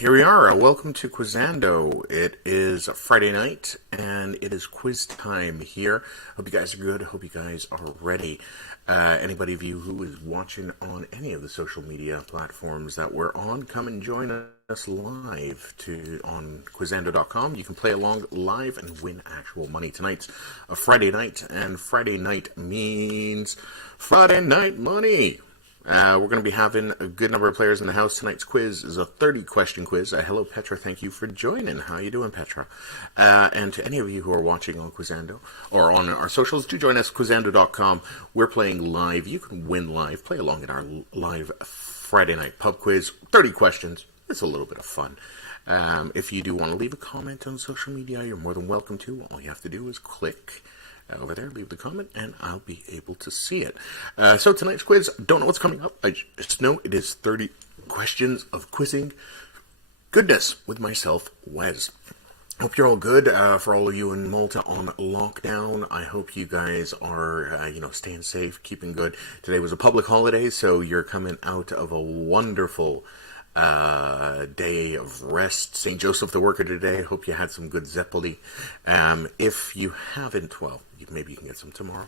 Here we are. Welcome to Quizando. It is Friday night, and it is quiz time here. Hope you guys are good. Hope you guys are ready. Anybody of you who is watching on any of the social media platforms that we're on, come and join us live on Quizando.com. You can play along live and win actual money. Tonight's a Friday night, and Friday night means Friday night money. We're going to be having a good number of players in the house. Tonight's quiz is a 30-question quiz. Hello, Petra. Thank you for joining. How you doing, Petra? And to any of you who are watching on Quizando or on our socials, do join us, Quizando.com. We're playing live. You can win live. Play along in our live Friday night pub quiz. 30 questions. It's a little bit of fun. If you do want to leave a comment on social media, you're more than welcome to. All you have to do is click over there, leave the comment, and I'll be able to see it. So tonight's quiz, don't know what's coming up. I just know it is 30 questions of quizzing goodness with myself, Wess. Hope you're all good. For all of you in Malta on lockdown, I hope you guys are, staying safe, keeping good. Today was a public holiday, so you're coming out of a wonderful day of rest. St. Joseph the Worker today. Hope you had some good zeppoli. If you haven't, well, maybe you can get some tomorrow.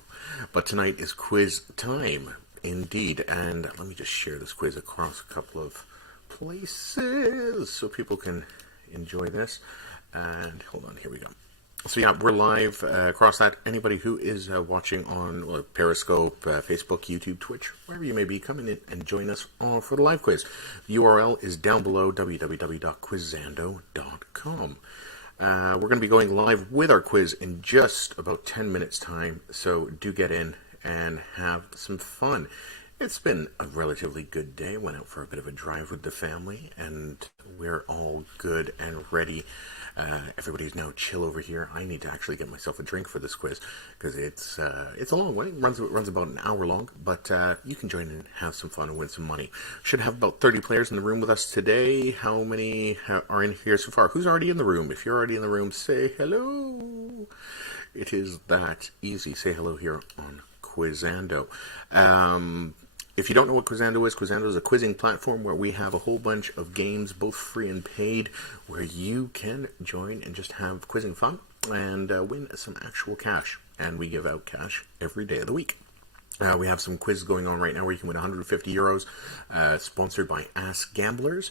But tonight is quiz time, indeed. And let me just share this quiz across a couple of places so people can enjoy this. And hold on, here we go. So yeah, we're live across that. Anybody who is watching on Periscope, Facebook, YouTube, Twitch, wherever you may be, come in and join us for the live quiz. The URL is down below, www.quizando.com. We're going to be going live with our quiz in just about 10 minutes time, so do get in and have some fun. It's been a relatively good day. Went out for a bit of a drive with the family, and we're all good and ready. Everybody's now chill over here. I need to actually get myself a drink for this quiz because it's a long one. It runs about an hour long, but you can join in and have some fun and win some money. Should have about 30 players in the room with us today. How many are in here so far? Who's already in the room? If you're already in the room, say hello. It is that easy. Say hello here on Quizando. If you don't know what Quizando is a quizzing platform where we have a whole bunch of games, both free and paid, where you can join and just have quizzing fun and win some actual cash. And we give out cash every day of the week. We have some quizzes going on right now where you can win 150 euros, sponsored by Ask Gamblers.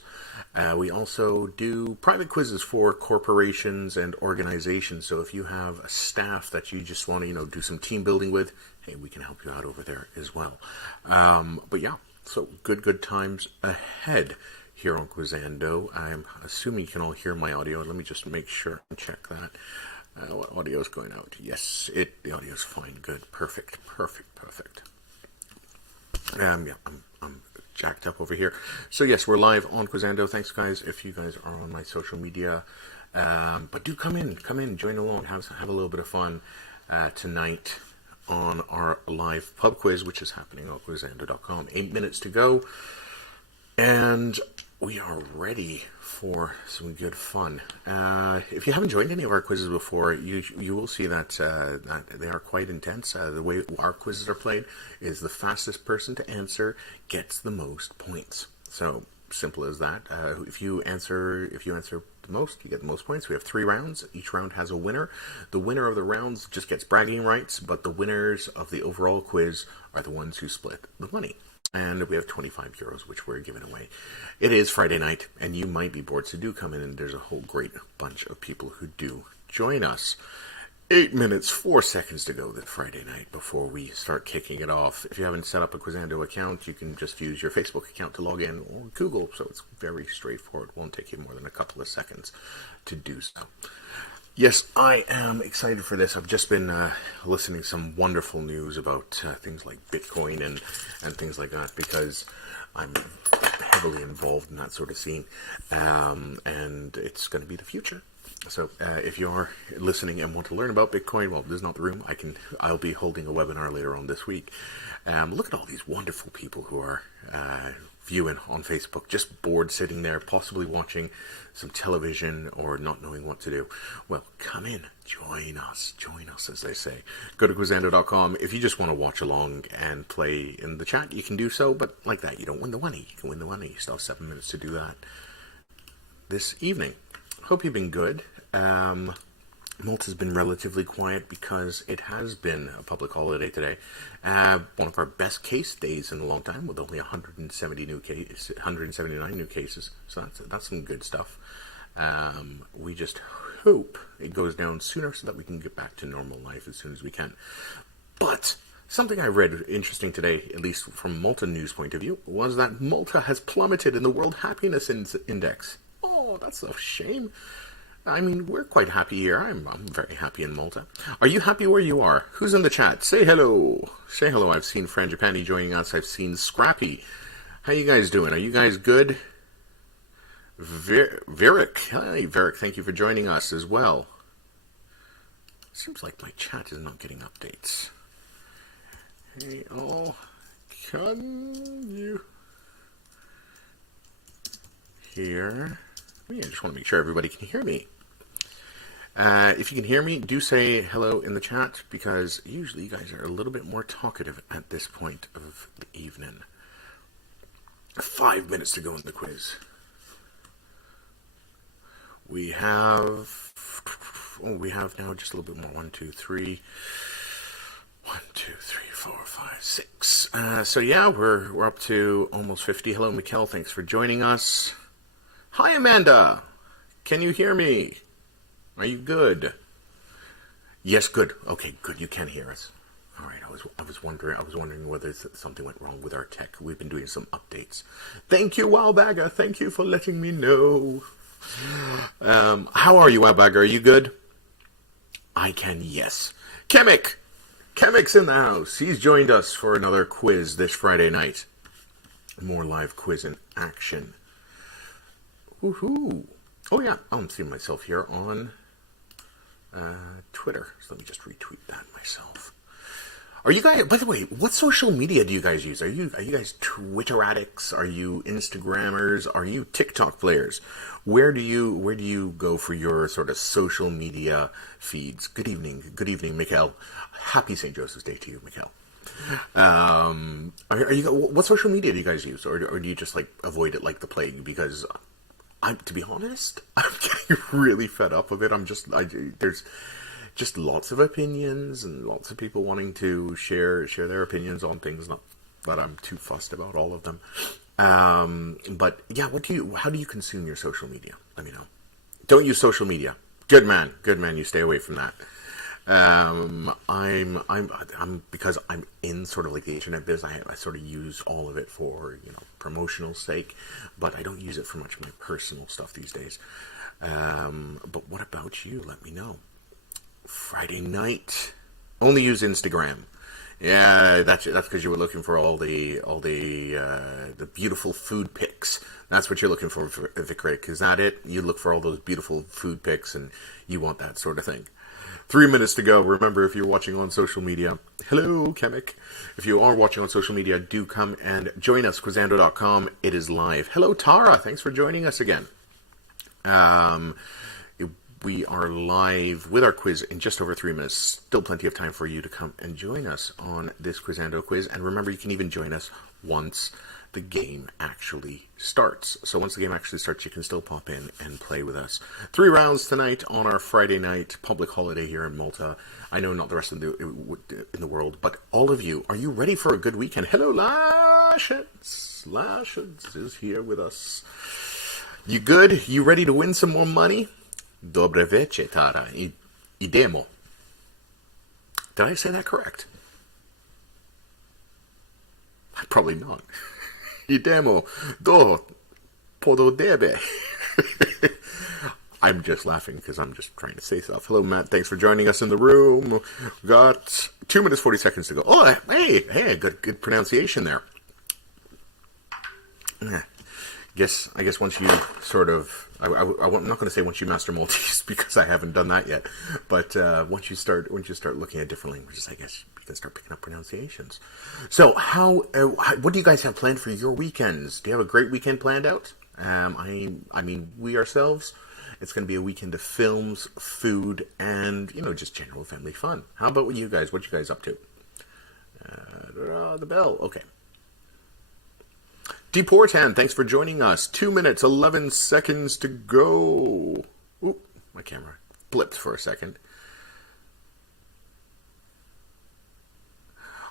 We also do private quizzes for corporations and organizations. So if you have a staff that you just want to, do some team building with, hey, we can help you out over there as well. But yeah, so good times ahead here on Quizando. I'm assuming you can all hear my audio. Let me just make sure and check that. What audio is going out? Yes, the audio is fine. Good. Perfect. Yeah, I'm jacked up over here. So yes, we're live on Quizando. Thanks, guys, if you guys are on my social media. But do come in, join along, have a little bit of fun tonight on our live pub quiz, which is happening on Quizando.com. 8 minutes to go, and we are ready for some good fun. If you haven't joined any of our quizzes before, you will see that they are quite intense. The way our quizzes are played is the fastest person to answer gets the most points. So simple as that. If you answer the most, you get the most points. We have 3 rounds. Each round has a winner. The winner of the rounds just gets bragging rights, but the winners of the overall quiz are the ones who split the money. And we have 25 euros, which we're giving away. It is Friday night, and you might be bored, so do come in, and there's a whole great bunch of people who do join us. 8 minutes, 4 seconds to go that Friday night before we start kicking it off. If you haven't set up a Quizando account, you can just use your Facebook account to log in, or Google, so it's very straightforward. It won't take you more than a couple of seconds to do so. Yes, I am excited for this. I've just been listening to some wonderful news about things like Bitcoin and things like that, because I'm heavily involved in that sort of scene, and it's going to be the future. So if you're listening and want to learn about Bitcoin, well, this is not the room. I'll be holding a webinar later on this week. Look at all these wonderful people who are viewing on Facebook, just bored sitting there, possibly watching some television or not knowing what to do. Well, come in, join us, as they say. Go to Quizando.com. If you just want to watch along and play in the chat, you can do so, but like that, you don't win the money. You can win the money. You still have 7 minutes to do that. this evening. Hope you've been good. Malta's been relatively quiet because it has been a public holiday today. One of our best case days in a long time, with only 179 new cases. So that's some good stuff. We just hope it goes down sooner so that we can get back to normal life as soon as we can. But something I read interesting today, at least from Malta news point of view, was that Malta has plummeted in the World Happiness Index. Oh, that's a shame. I mean, we're quite happy here. I'm very happy in Malta. Are you happy where you are? Who's in the chat? Say hello. Say hello. I've seen Frangipani joining us. I've seen Scrappy. How you guys doing? Are you guys good? Virik. Hey, Virik, thank you for joining us as well. Seems like my chat is not getting updates. Hey, all. Can you hear? I just want to make sure everybody can hear me. If you can hear me, do say hello in the chat, because usually you guys are a little bit more talkative at this point of the evening. 5 minutes to go in the quiz. We have now just a little bit more. 1, 2, 3. 1, 2, 3, 4, 5, 6. So yeah, we're up to almost 50. Hello, Mikkel. Thanks for joining us. Hi, Amanda. Can you hear me? Are you good? Yes, good. Okay, good. You can hear us. All right. I was wondering whether something went wrong with our tech. We've been doing some updates. Thank you, Wowbagger. Thank you for letting me know. How are you, Wowbagger? Are you good? I can. Yes. Chemic's in the house. He's joined us for another quiz this Friday night. More live quiz in action. Woohoo! Oh yeah, I'm seeing myself here on Twitter. So let me just retweet that myself. Are you guys? By the way, what social media do you guys use? Are you guys Twitter addicts? Are you Instagrammers? Are you TikTok players? Where do you go for your sort of social media feeds? Good evening, Mikkel. Happy St. Joseph's Day to you, Mikkel. Are you? What social media do you guys use, or do you just like avoid it like the plague? Because to be honest, I'm getting really fed up of it. There's just lots of opinions and lots of people wanting to share their opinions on things. Not that I'm too fussed about all of them. But yeah, how do you consume your social media? Let me know. Don't use social media. Good man. You stay away from that. I'm because I'm in sort of like the internet biz. I sort of use all of it for promotional sake, but I don't use it for much of my personal stuff these days. But what about you? Let me know. Friday night, only use Instagram. Yeah, that's because you were looking for all the beautiful food pics. That's what you're looking for, Vic. Is that it? You look for all those beautiful food pics, and you want that sort of thing. 3 minutes to go. Remember, if you're watching on social media, hello, Chemic. If you are watching on social media, do come and join us, Quizando.com. It is live. Hello, Tara. Thanks for joining us again. We are live with our quiz in just over 3 minutes. Still plenty of time for you to come and join us on this Quizando quiz. And remember, you can even join us once the game actually starts. So once the game actually starts, you can still pop in and play with us. 3 rounds tonight on our Friday night public holiday here in Malta. I know not the rest of in the world, but all of you, are you ready for a good weekend? Hello, Lashets. Lashets is here with us. You good? You ready to win some more money? Dobre veče, Tara. Idemo. Did I say that correct? Probably not. Idemo. Do. Podo debe. I'm just laughing because I'm just trying to say stuff. Hello, Matt. Thanks for joining us in the room. We've got 2 minutes, 40 seconds to go. Oh, hey, good pronunciation there. I guess once you sort of, I'm not going to say once you master Maltese because I haven't done that yet, but once you start looking at different languages, I guess you can start picking up pronunciations. So what do you guys have planned for your weekends? Do you have a great weekend planned out? I mean, we ourselves, it's going to be a weekend of films, food, and just general family fun. How about you guys? What you guys up to? The bell. Okay. Deportan, thanks for joining us. 2 minutes, 11 seconds to go. Ooh, my camera blipped for a second.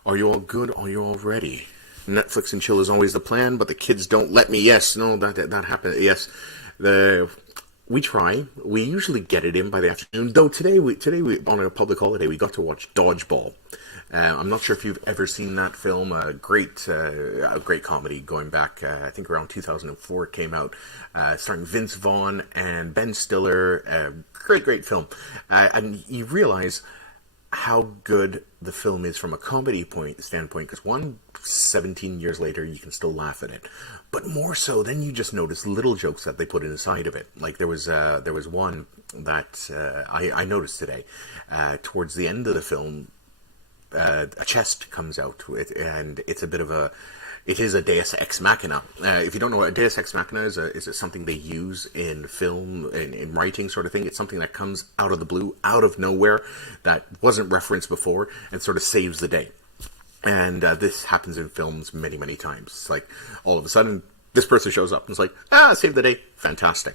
Are you all good? Are you all ready? Netflix and chill is always the plan, but the kids don't let me. Yes, no, that happened. Yes, we try. We usually get it in by the afternoon. Though today we on a public holiday we got to watch Dodgeball. I'm not sure if you've ever seen that film. A great comedy going back. I think around 2004 it came out, starring Vince Vaughn and Ben Stiller. Great film. And you realize how good the film is from a comedy standpoint, because 17 years later you can still laugh at it, but more so then you just notice little jokes that they put inside of it. Like there was one that I noticed today, towards the end of the film. A chest comes out, and it's a bit of a... It is a Deus Ex Machina. If you don't know what a Deus Ex Machina is something they use in film, in writing sort of thing. It's something that comes out of the blue, out of nowhere, that wasn't referenced before, and sort of saves the day. And this happens in films many, many times. It's like, all of a sudden, this person shows up and it's like, save the day. Fantastic.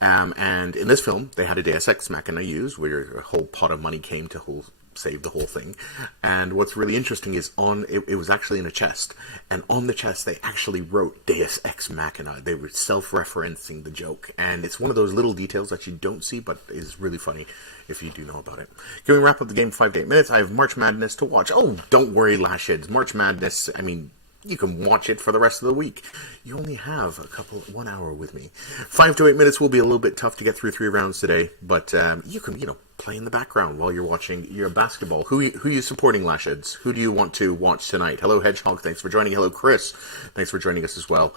And in this film, they had a Deus Ex Machina used, where a whole pot of money came to save the whole thing. And what's really interesting is it was actually in a chest, and on the chest they actually wrote Deus Ex Machina. They were self-referencing the joke, and it's one of those little details that you don't see but is really funny if you do know about it. Can we wrap up the game in 5 to 8 minutes? I have March Madness to watch. Oh, don't worry, Lashheads. March Madness, I mean, you can watch it for the rest of the week. You only have 1 hour with me. 5 to 8 minutes will be a little bit tough to get through 3 rounds today, but you can, play in the background while you're watching your basketball. Who are you supporting, Lashheads? Who do you want to watch tonight? Hello, Hedgehog. Thanks for joining. Hello, Chris. Thanks for joining us as well.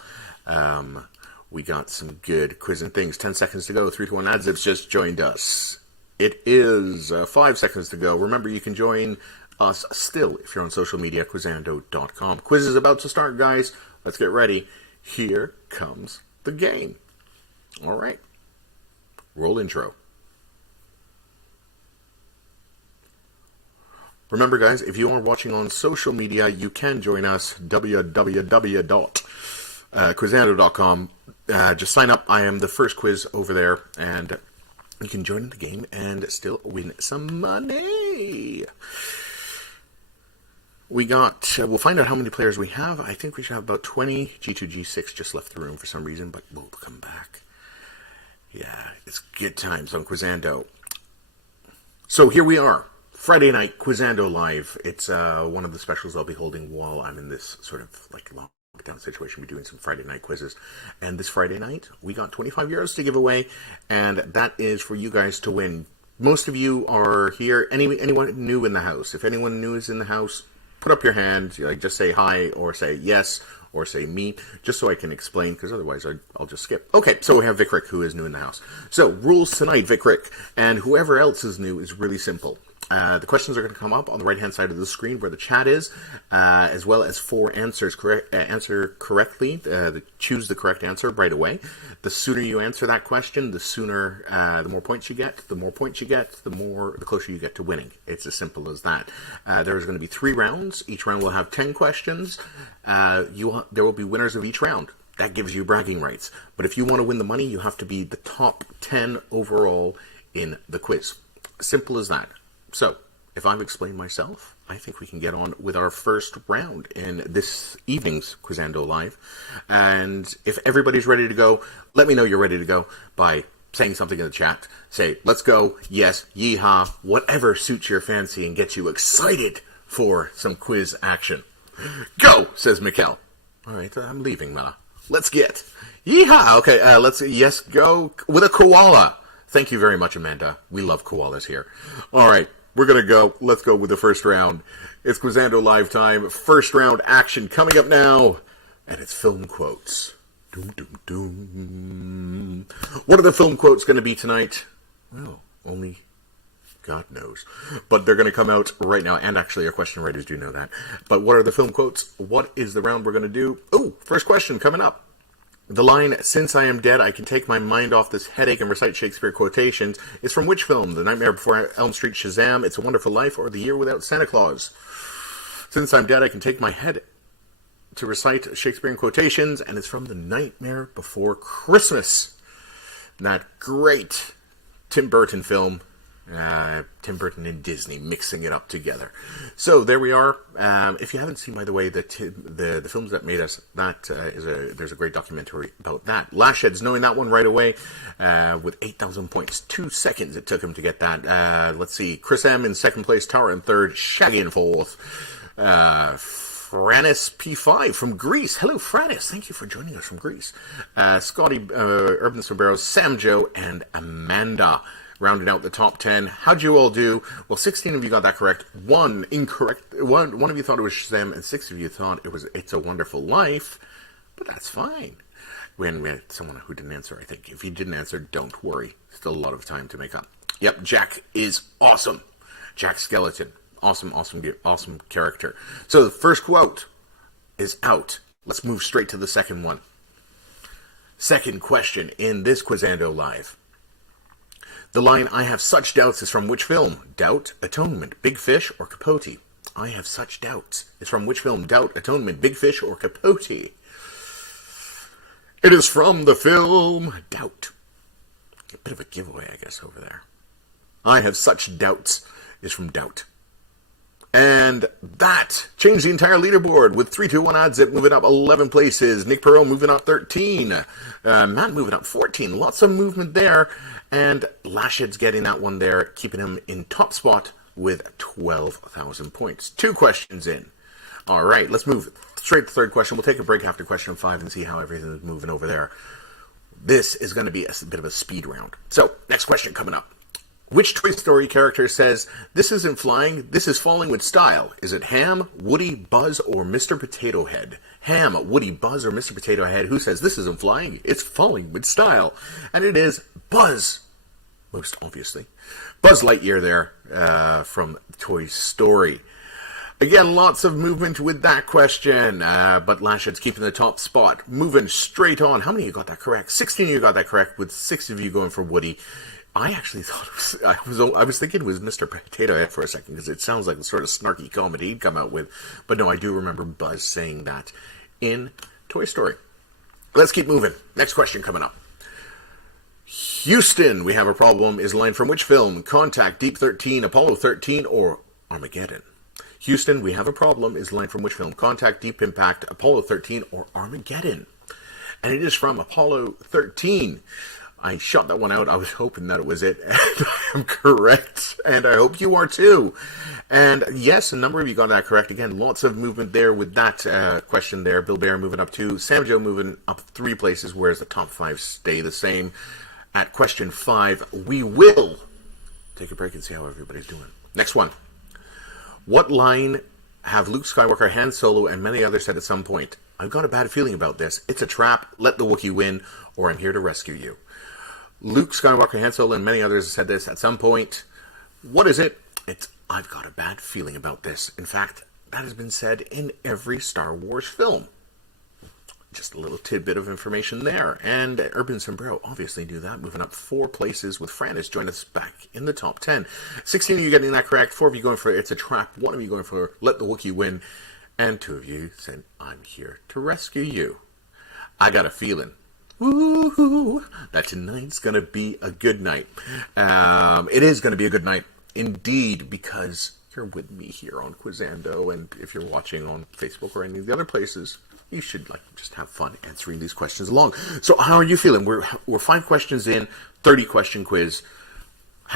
We got some good quiz and things. 10 seconds to go. 3 to 1 Adzib's just joined us. It is 5 seconds to go. Remember, you can join us still if you're on social media, quizando.com. Quiz is about to start, guys. Let's get ready. Here comes the game. All right. Roll intro. Remember, guys, if you are watching on social media, you can join us, www.quizando.com. Just sign up. I am the first quiz over there, and you can join the game and still win some money. We'll find out how many players we have. I think we should have about 20. G2, G6 just left the room for some reason, but we'll come back. Yeah, it's good times on Quizando. So here we are. Friday night, Quizando Live. It's one of the specials I'll be holding while I'm in this sort of like lockdown situation. We're doing some Friday night quizzes. And this Friday night, we got 25 euros to give away, and that is for you guys to win. Most of you are here. Anyone new in the house? If anyone new is in the house, put up your hand. Like, just say hi, or say yes, or say me, just so I can explain, because otherwise I'll just skip. Okay, so we have Vic Rick, who is new in the house. So, rules tonight, Vic Rick, and whoever else is new is really simple. The questions are going to come up on the right-hand side of the screen where the chat is, as well as 4 answers. Answer correctly. Choose the correct answer right away. The sooner you answer that question, the more points you get. The more points you get, the closer you get to winning. It's as simple as that. There's going to be 3 rounds. Each round will have 10 questions. There will be winners of each round. That gives you bragging rights. But if you want to win the money, you have to be the top 10 overall in the quiz. Simple as that. So, if I've explained myself, I think we can get on with our first round in this evening's Quizando Live. And if everybody's ready to go, let me know you're ready to go by saying something in the chat. Say, let's go, yes, yeehaw, whatever suits your fancy and gets you excited for some quiz action. Go, says Mikkel. All right, I'm leaving, Mela. Let's get. Yeehaw! Okay, yes, go with a koala. Thank you very much, Amanda. We love koalas here. All right. We're going to go. Let's go with the first round. It's Quizando Live time. First round action coming up now. And it's film quotes. Doom, doom, doom. What are the film quotes going to be tonight? Well, only God knows. But they're going to come out right now. And actually, our question writers do know that. But what are the film quotes? What is the round we're going to do? Oh, first question coming up. The line, "Since I am dead, I can take my mind off this headache and recite Shakespeare quotations," is from which film? The Nightmare Before Elm Street, Shazam, It's a Wonderful Life, or The Year Without Santa Claus? Since I'm dead, I can take my head to recite Shakespearean quotations, and it's from The Nightmare Before Christmas. That great Tim Burton film. Tim Burton and Disney mixing it up together. So there we are. If you haven't seen, by the way, the films that made us, there's a great documentary about that. Lashheads knowing that one right away with 8,000 points. 2 seconds it took him to get that. Let's see. Chris M in second place, Tara in third, Shaggy in fourth. Franis P5 from Greece. Hello, Franis. Thank you for joining us from Greece. Scotty, Urban Sombreros, Sam Joe, and Amanda rounded out the top 10. How'd you all do? Well, 16 of you got that correct. One incorrect. One of you thought it was Shazam, and 6 of you thought it was It's a Wonderful Life. But that's fine. We had someone who didn't answer, I think. If you didn't answer, don't worry. Still a lot of time to make up. Yep, Jack is awesome. Jack Skeleton. Awesome character. So the first quote is out. Let's move straight to the second one. Second question in this Quizando Live. The line, I have such doubts, is from which film? Doubt, Atonement, Big Fish, or Capote? I have such doubts is from which film? Doubt, Atonement, Big Fish, or Capote? It is from the film Doubt. A bit of a giveaway, I guess, over there. I have such doubts is from Doubt. And that changed the entire leaderboard with 3-2-1 odds it moving up 11 places. Nick Perot moving up 13. Matt moving up 14. Lots of movement there. And Lashed's getting that one there, keeping him in top spot with 12,000 points. 2 questions in. All right, let's move straight to the third question. We'll take a break after question 5 and see how everything is moving over there. This is going to be a bit of a speed round. So, next question coming up. Which Toy Story character says, this isn't flying, this is falling with style? Is it Ham, Woody, Buzz, or Mr. Potato Head? Ham, Woody, Buzz, or Mr. Potato Head, who says this isn't flying, it's falling with style? And it is Buzz, most obviously. Buzz Lightyear there from Toy Story. Again, lots of movement with that question, but Lashed's keeping the top spot. Moving straight on. How many of you got that correct? 16 of you got that correct, with 6 of you going for Woody. I actually thought I was thinking it was Mr. Potato Head for a second, because it sounds like the sort of snarky comedy he'd come out with. But no, I do remember Buzz saying that in Toy Story. Let's keep moving. Next question coming up. Houston, we have a problem, is line from which film? Contact, Deep 13, Apollo 13, or Armageddon? Houston, we have a problem, is line from which film? Contact, Deep Impact, Apollo 13, or Armageddon? And it is from Apollo 13. I shot that one out. I was hoping that it was it. And I am correct. And I hope you are too. And yes, a number of you got that correct. Again, lots of movement there with that question there. Bill Bear moving up 2. Sam Joe moving up 3 places, whereas the top 5 stay the same. At question 5, we will take a break and see how everybody's doing. Next one. What line have Luke Skywalker, Han Solo, and many others said at some point? I've got a bad feeling about this. It's a trap. Let the Wookiee win, or I'm here to rescue you. Luke Skywalker, Han Solo, and many others said this at some point. What is it? It's, I've got a bad feeling about this. In fact, that has been said in every Star Wars film. Just a little tidbit of information there. And Urban Sombrero obviously knew that, moving up 4 places with Franis join us back in the top 10. 16 of you getting that correct, 4 of you going for It's a Trap, 1 of you going for Let the Wookiee Win, and 2 of you said, I'm here to rescue you. I got a feeling. Woo-hoo, that tonight's going to be a good night. It is going to be a good night, indeed, because you're with me here on Quizando, and if you're watching on Facebook or any of the other places, you should just have fun answering these questions along. So how are you feeling? We're 5 questions in, 30-question quiz.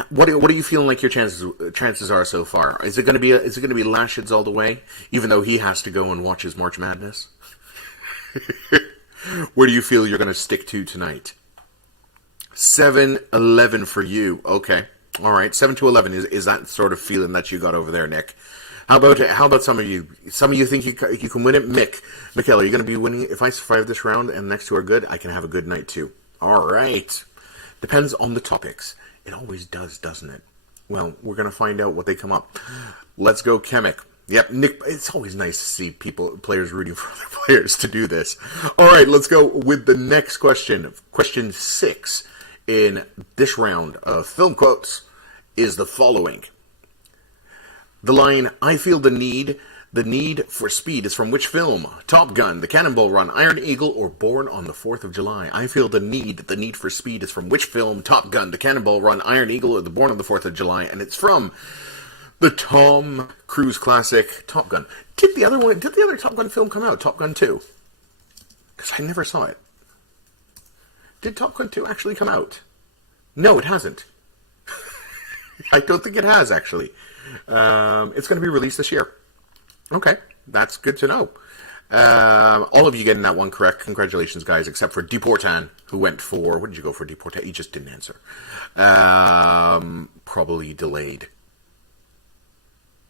What are you feeling like your chances are so far? Is it going to be Lashed's all the way, even though he has to go and watch his March Madness? Where do you feel you're going to stick to tonight? 7-11 for you. Okay. All right. 7-11 is that sort of feeling that you got over there, Nick? How about some of you? Some of you think you can win it? Michaela, you're going to be winning. If I survive this round and the next 2 are good, I can have a good night too. All right. Depends on the topics. It always does, doesn't it? Well, we're going to find out what they come up. Let's go, Chemic. Yep, Nick, it's always nice to see players rooting for other players to do this. All right, let's go with the next question. Question 6 in this round of film quotes is the following. The line, I feel the need The Need for Speed is from which film? Top Gun, The Cannonball Run, Iron Eagle, or Born on the 4th of July? I feel the Need for Speed is from which film? Top Gun, The Cannonball Run, Iron Eagle, or The Born on the 4th of July? And it's from the Tom Cruise classic, Top Gun. Did the other Top Gun film come out? Top Gun 2? Because I never saw it. Did Top Gun 2 actually come out? No, it hasn't. I don't think it has, actually. It's going to be released this year. Okay, that's good to know. All of you getting that one correct. Congratulations, guys, except for Deportan, who went for... What did you go for, Deportan? You just didn't answer. Probably delayed.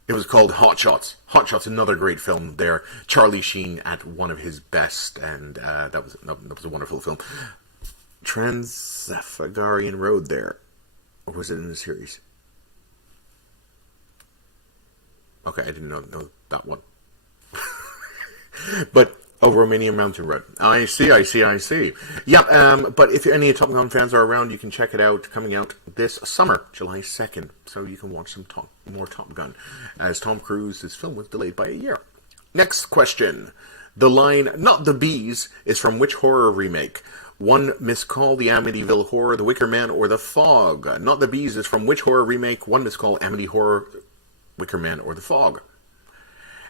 It was called Hot Shots. Hot Shots, another great film there. Charlie Sheen at one of his best, and that was a wonderful film. Trans-Safagarian Road there. Or was it in the series? Okay, I didn't know that one. But, Romanian Mountain Road. I see. Yeah, but if any Top Gun fans are around, you can check it out, coming out this summer, July 2nd. So you can watch some more Top Gun, as Tom Cruise's film was delayed by a year. Next question. The line, "Not the Bees," is from which horror remake? One Missed Call, the Amityville Horror, The Wicker Man, or The Fog? Not the Bees is from which horror remake? One Missed Call, Amity Horror, Wicker Man, or The Fog?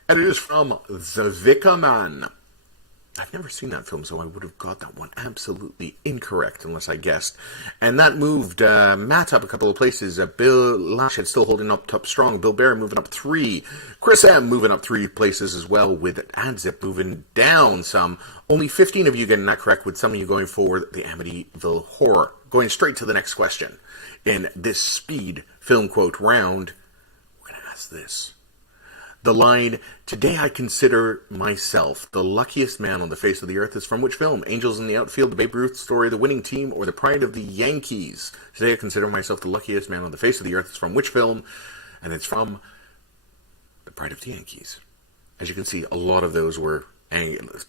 And it is from The Wicker Man. I've never seen that film, so I would have got that one absolutely incorrect, unless I guessed. And that moved Matt up a couple of places. Bill Lashed still holding up strong. Bill Bear moving up 3. Chris M moving up 3 places as well, with Adzip moving down some. Only 15 of you getting that correct, with some of you going for the Amityville Horror. Going straight to the next question. In this speed film quote round, we're going to ask this. The line, "Today I consider myself the luckiest man on the face of the earth," is from which film? Angels in the Outfield, The Babe Ruth Story, The Winning Team, or The Pride of the Yankees? Today I consider myself the luckiest man on the face of the earth is from which film? And it's from The Pride of the Yankees. As you can see, a lot of those were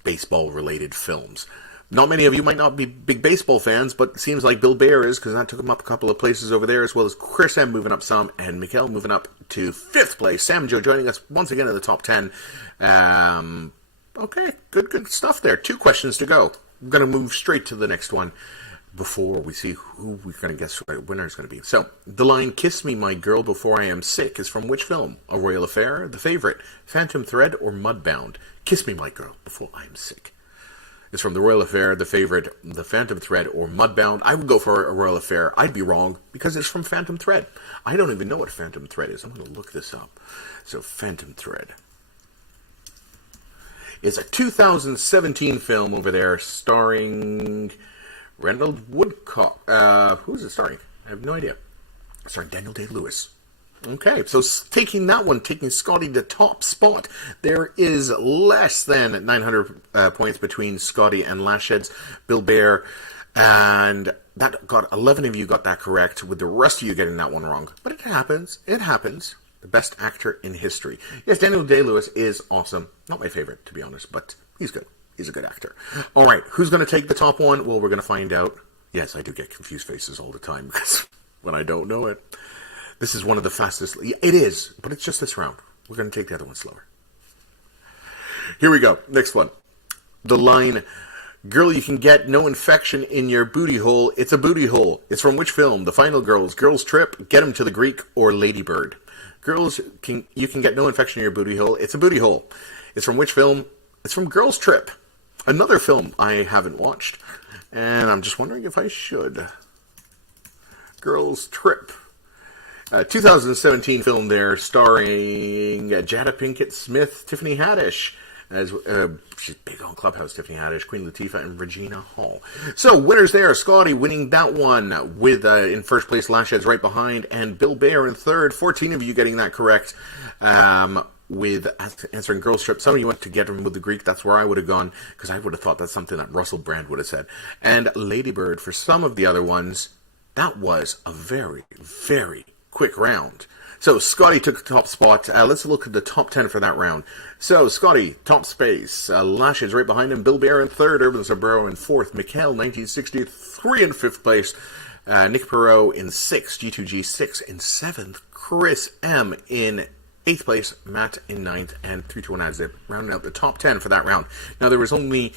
baseball-related films. Not many of you might not be big baseball fans, but it seems like Bill Bear is, because that took him up a couple of places over there, as well as Chris M moving up some, and Mikhail moving up to 5th place. Sam Joe joining us once again in the top 10. Okay, good stuff there. 2 questions to go. We're going to move straight to the next one before we see who we're going to guess who our winner is going to be. So, the line, "Kiss me, my girl, before I am sick," is from which film? A Royal Affair, The Favorite, Phantom Thread, or Mudbound? Kiss me, my girl, before I am sick. It's from The Royal Affair, The Favorite, The Phantom Thread, or Mudbound. I would go for A Royal Affair. I'd be wrong, because it's from Phantom Thread. I don't even know what Phantom Thread is. I'm going to look this up. So, Phantom Thread is a 2017 film over there, starring Ronald Woodcock. Who's it starring? I have no idea. Starring Daniel Day-Lewis. Okay, so taking Scotty the top spot. There is less than 900 points between Scotty and Lashed's Bill Bear, and that got 11 of you got that correct, with the rest of you getting that one wrong. But it happens. It happens. The best actor in history. Yes, Daniel Day-Lewis is awesome. Not my favorite, to be honest, but he's good. He's a good actor. All right, who's going to take the top one? Well, we're going to find out. Yes, I do get confused faces all the time, because when I don't know it. This is one of the fastest. It is, but it's just this round. We're going to take the other one slower. Here we go. Next one. The line, "Girl, you can get no infection in your booty hole. It's a booty hole." It's from which film? The Final Girls, Girls Trip, Get 'Em to the Greek, or Lady Bird? You can get no infection in your booty hole. It's a booty hole. It's from which film? It's from Girls Trip. Another film I haven't watched, and I'm just wondering if I should. Girls Trip. 2017 film there, starring Jada Pinkett Smith, Tiffany Haddish, as she's big on Clubhouse, Tiffany Haddish, Queen Latifah, and Regina Hall. So, winners there, Scotty winning that one, with, in first place, Lashed's right behind, and Bill Bear in third. 14 of you getting that correct, with answering Girls Trip. Some of you went to Get 'Em with the Greek. That's where I would have gone, because I would have thought that's something that Russell Brand would have said. And Lady Bird for some of the other ones. That was a very, very quick round. So, Scotty took the top spot. Let's look at the top 10 for that round. So, Scotty, top space. Lashes right behind him. Bill Bear in third. Urban Sombrero in fourth. Mikhail, 1963 in fifth place. Nick Perot in sixth. G2G 6 in seventh. Chris M in 8th place, Matt in 9th, and 3 to 1 ad zip, rounding out the top 10 for that round. Now, there was only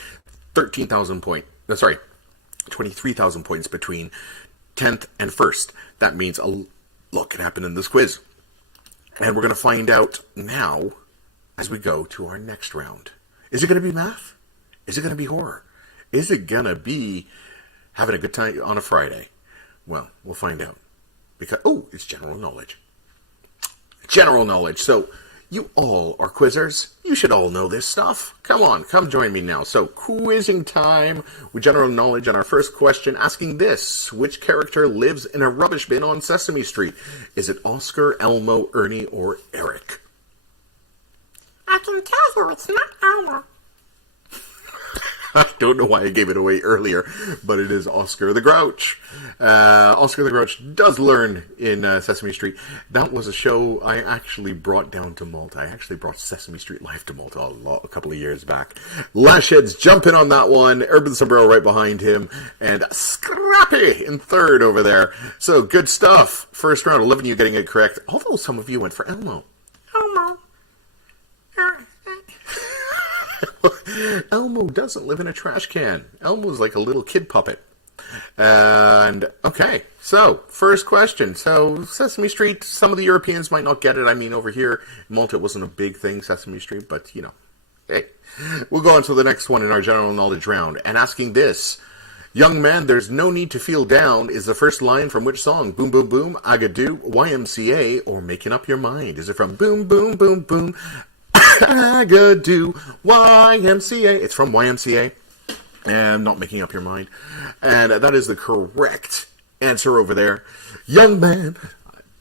23,000 points between 10th and 1st. That means a lot could happen in this quiz. And we're going to find out now as we go to our next round. Is it going to be math? Is it going to be horror? Is it going to be having a good time on a Friday? Well, we'll find out. Because, it's general knowledge. General knowledge. So, you all are quizzers. You should all know this stuff. Come on, come join me now. So, quizzing time with general knowledge on our first question, asking this. Which character lives in a rubbish bin on Sesame Street? Is it Oscar, Elmo, Ernie, or Eric? I can tell you it's not Elmo. I don't know why I gave it away earlier, but it is Oscar the Grouch. Oscar the Grouch does learn in Sesame Street. That was a show I actually brought down to Malta. I actually brought Sesame Street Live to Malta a couple of years back. Lashhead's jumping on that one. Urban Sombrero right behind him. And Scrappy in 3rd over there. So, good stuff. First round, 11 of you getting it correct. Although some of you went for Elmo. Elmo. Elmo doesn't live in a trash can. Elmo's like a little kid puppet. And, okay, so, first question. So, Sesame Street, some of the Europeans might not get it. I mean, over here, Malta wasn't a big thing, Sesame Street, but, hey. We'll go on to the next one in our general knowledge round. And asking this, young man, there's no need to feel down is the first line from which song? Boom, boom, boom, Agadoo, YMCA, or Making Up Your Mind? Is it from Boom, boom, boom, boom, Agadoo, YMCA? It's from YMCA. And Not Making Up Your Mind. And that is the correct answer over there. Young man,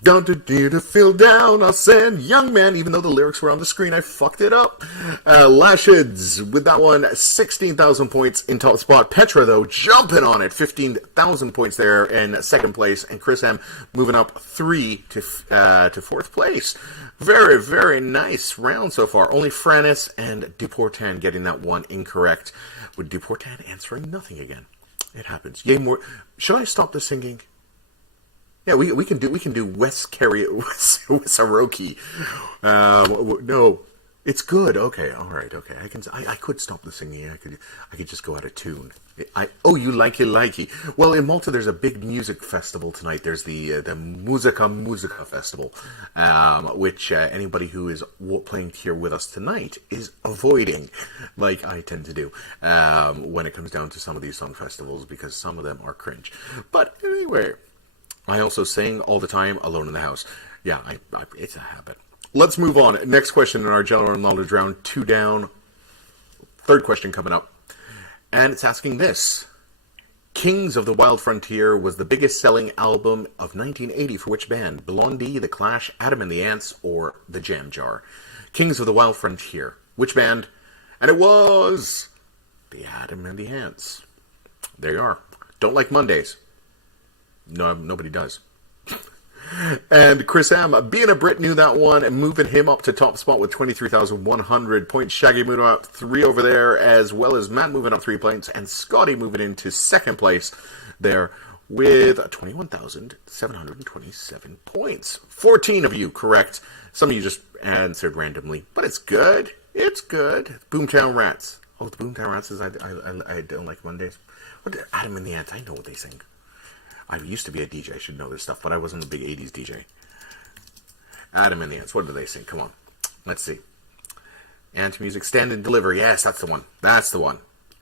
don't need to feel down. I'll send young man, even though the lyrics were on the screen, I fucked it up. Lashids with that one, 16,000 points in top spot. Petra, though, jumping on it, 15,000 points there in 2nd place. And Chris M moving up 3 to 4th place. Very, very nice round so far. Only Franis and Deportan getting that one incorrect. With Deportan answering nothing again. It happens. Yay, more. Should I stop the singing? Yeah, we can do Wess karaoke. No, it's good. Okay, all right. Okay, I could stop the singing. I could just go out of tune. You likey. Well, in Malta, there's a big music festival tonight. There's the Musica Festival, which anybody who is playing here with us tonight is avoiding, like I tend to do, when it comes down to some of these song festivals, because some of them are cringe. But anyway, I also sing all the time alone in the house. Yeah, it's a habit. Let's move on. Next question in our general knowledge round, 2 down. 3rd question coming up. And it's asking this. Kings of the Wild Frontier was the biggest selling album of 1980 for which band? Blondie, The Clash, Adam and the Ants, or The Jam Jar? Kings of the Wild Frontier. Which band? And it was the Adam and the Ants. There you are. Don't like Mondays. No, nobody does. And Chris M, being a Brit, knew that one, and moving him up to top spot with 23,100 points. Shaggy moving up 3 over there, as well as Matt moving up 3 points, and Scotty moving into 2nd place there with 21,727 points. 14 of you correct. Some of you just answered randomly, but it's good. It's good. Boomtown Rats. Oh, the Boomtown Rats is I don't like Mondays. What? Adam and the Ants. I know what they sing. I used to be a DJ, I should know this stuff, but I wasn't a big 80s DJ. Adam and the Ants, what do they sing? Come on. Let's see. Ant Music, Stand and Deliver. Yes, that's the one. That's the one.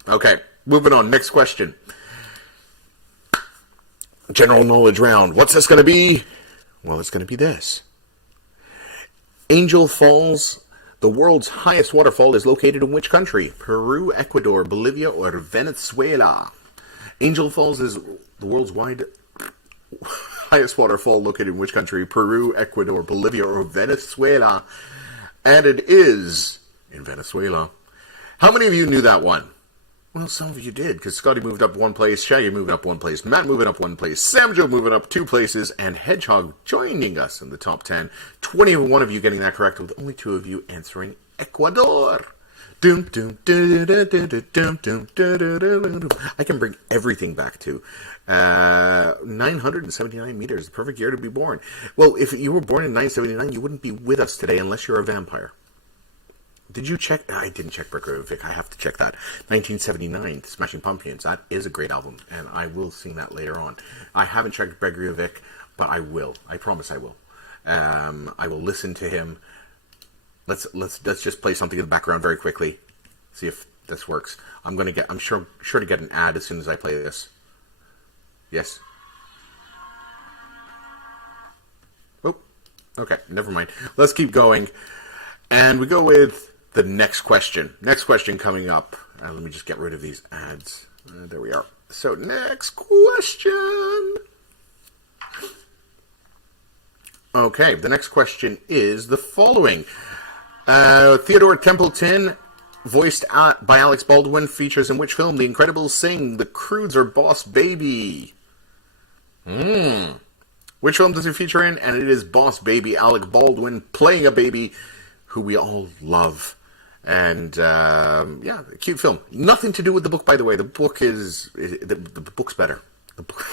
Okay, moving on. Next question. General knowledge round. What's this going to be? Well, it's going to be this. Angel Falls, the world's highest waterfall, is located in which country? Peru, Ecuador, Bolivia, or Venezuela? Angel Falls is the world's highest waterfall located in which country? Peru, Ecuador, Bolivia, or Venezuela? And it is in Venezuela. How many of you knew that one? Well, some of you did, because Scotty moved up 1 place, Shaggy moving up 1 place, Matt moving up 1 place, Sam Joe moving up 2 places, and Hedgehog joining us in the top 10. 21 of you getting that correct, with only 2 of you answering Ecuador. I can bring everything back to 979 meters, the perfect year to be born. Well, if you were born in 979, you wouldn't be with us today unless you're a vampire. Did you check? I didn't check Gregory Vick. I have to check that. 1979, Smashing Pumpkins. That is a great album, and I will sing that later on. I haven't checked Gregory Vick, but I will. I promise I will. I will listen to him. Let's just play something in the background very quickly. See if this works. I'm sure to get an ad as soon as I play this. Yes. Oh, okay. Never mind. Let's keep going, and we go with the next question. Next question coming up. Let me just get rid of these ads. There we are. So, next question. Okay, the next question is the following. Theodore Templeton, voiced by Alex Baldwin, features in which film? The Incredibles sing The Croods or Boss Baby? Which film does he feature in? And it is Boss Baby, Alec Baldwin playing a baby who we all love. And, yeah, a cute film. Nothing to do with the book, by the way. The book is... The book's better. The book...